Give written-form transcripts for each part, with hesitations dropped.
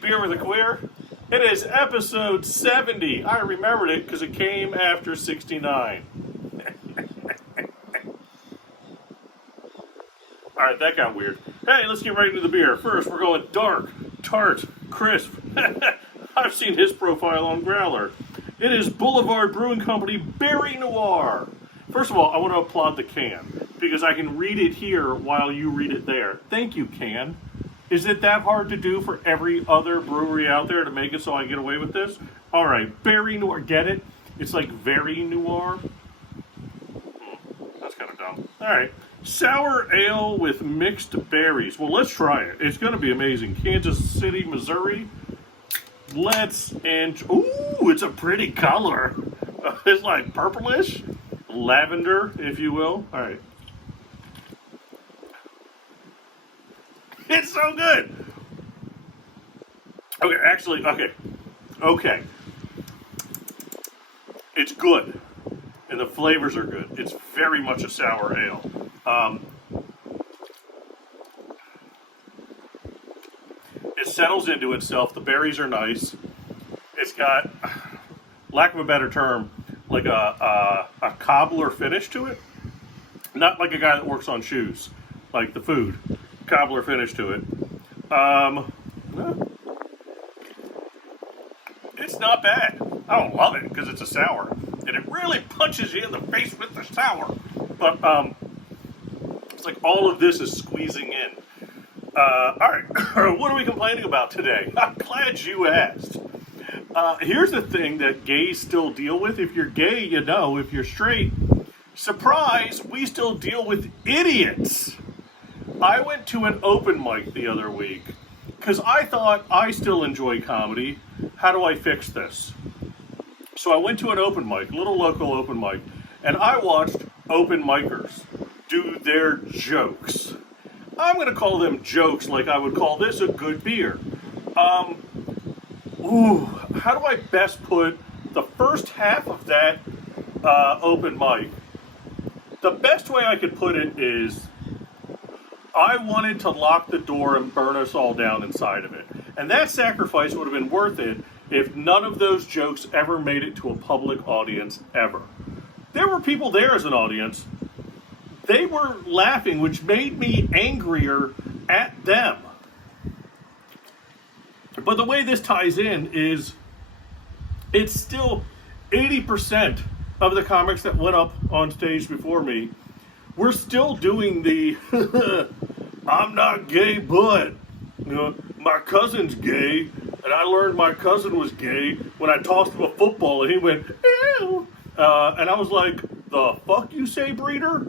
Beer with a Queer. It is episode 70. I remembered it because it came after 69. Alright, that got weird. Hey, let's get right into the beer. First, we're going dark, tart, crisp. I've seen his profile on Growler. It is Boulevard Brewing Company Berry Noir. First of all, I want to applaud the can because I can read it here while you read it there. Thank you, can. Is it that hard to do for every other brewery out there to make it so I get away with this? All right, Berry Noir. Get it? It's like very noir. That's kind of dumb. All right. Sour ale with mixed berries. Well, let's try it. It's going to be amazing. Kansas City, Missouri. Ooh, it's a pretty color. It's like purplish, lavender, if you will. All right. It's so good. Okay. It's good. And the flavors are good. It's very much a sour ale. It settles into itself. The berries are nice. It's got, lack of a better term, like a cobbler finish to it. Not like a guy that works on shoes, like the food. Cobbler finish to it. It's not bad. I don't love it because it's a sour, and it really punches you in the face with the sour. But it's like all of this is squeezing in. All right, what are we complaining about today? I'm glad you asked. Here's the thing that gays still deal with. If you're gay, you know. If you're straight, surprise, we still deal with idiots. I went to an open mic the other week because I thought I still enjoy comedy. How do I fix this? So I went to an open mic, little local open mic, and I watched open micers do their jokes. I'm going to call them jokes like I would call this a good beer. How do I best put the first half of that open mic? The best way I could put it is I wanted to lock the door and burn us all down inside of it. And that sacrifice would have been worth it if none of those jokes ever made it to a public audience ever. There were people there as an audience. They were laughing, which made me angrier at them. But the way this ties in is it's still 80% of the comics that went up on stage before me. We're still doing the I'm not gay, but my cousin's gay, and I learned my cousin was gay when I tossed him a football, and he went, ew. And I was like, the fuck you say, breeder?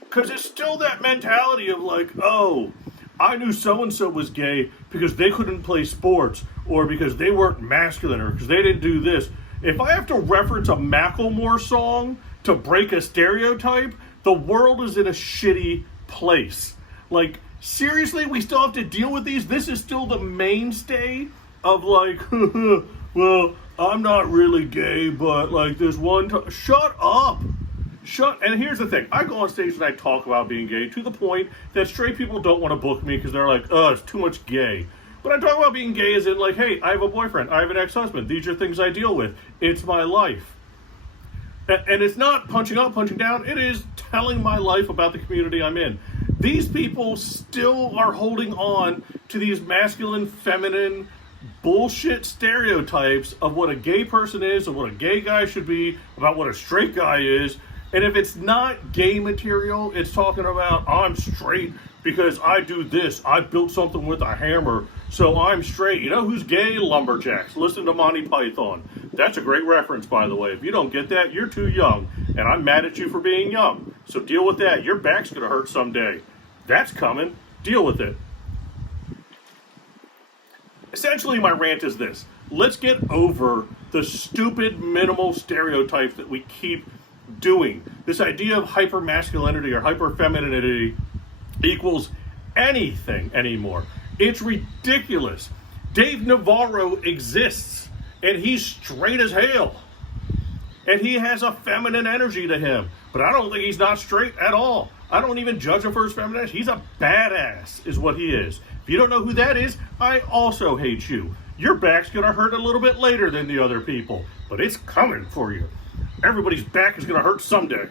Because it's still that mentality of like, oh, I knew so-and-so was gay because they couldn't play sports, or because they weren't masculine, or because they didn't do this. If I have to reference a Macklemore song to break a stereotype, the world is in a shitty place. Like, seriously, we still have to deal with these? This is still the mainstay of like, well, I'm not really gay, but like there's one shut up. And here's the thing. I go on stage and I talk about being gay to the point that straight people don't want to book me because they're like, oh, it's too much gay. But I talk about being gay as in like, hey, I have a boyfriend. I have an ex-husband. These are things I deal with. It's my life. And it's not punching up, punching down. It is telling my life about the community I'm in. These people still are holding on to these masculine, feminine, bullshit stereotypes of what a gay person is, of what a gay guy should be, about what a straight guy is. And if it's not gay material, it's talking about, I'm straight because I do this. I built something with a hammer, so I'm straight. You know who's gay? Lumberjacks. Listen to Monty Python. That's a great reference, by the way. If you don't get that, you're too young. And I'm mad at you for being young. So deal with that. Your back's going to hurt someday. That's coming. Deal with it. Essentially, my rant is this. Let's get over the stupid minimal stereotypes that we keep doing. This idea of hyper-masculinity or hyper-femininity equals anything anymore. It's ridiculous. Dave Navarro exists, and he's straight as hell. And he has a feminine energy to him. But I don't think he's not straight at all. I don't even judge him for his femininity. He's a badass, is what he is. If you don't know who that is, I also hate you. Your back's going to hurt a little bit later than the other people, but it's coming for you. Everybody's back is going to hurt someday.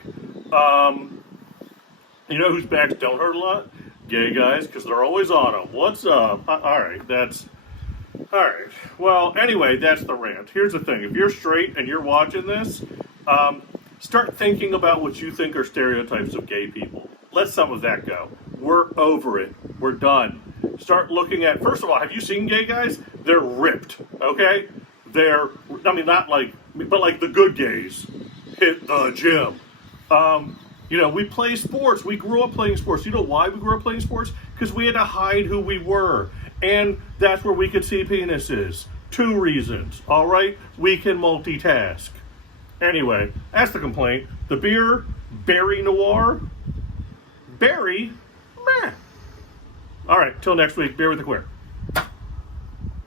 You know whose backs don't hurt a lot? Gay guys, because they're always on them. What's up? All right, well, anyway, that's the rant. Here's the thing. If you're straight and you're watching this, start thinking about what you think are stereotypes of gay people. Let some of that go. We're over it. We're done. Start looking at, first of all, have you seen gay guys? They're ripped, okay? Not like, but like the good gays hit the gym. We play sports. We grew up playing sports. You know why we grew up playing sports? Because we had to hide who we were. And that's where we could see penises. 2 reasons, all right? We can multitask. Anyway, that's the complaint. The beer, Berry Noir. Berry? Meh. All right, till next week, beer with the queer.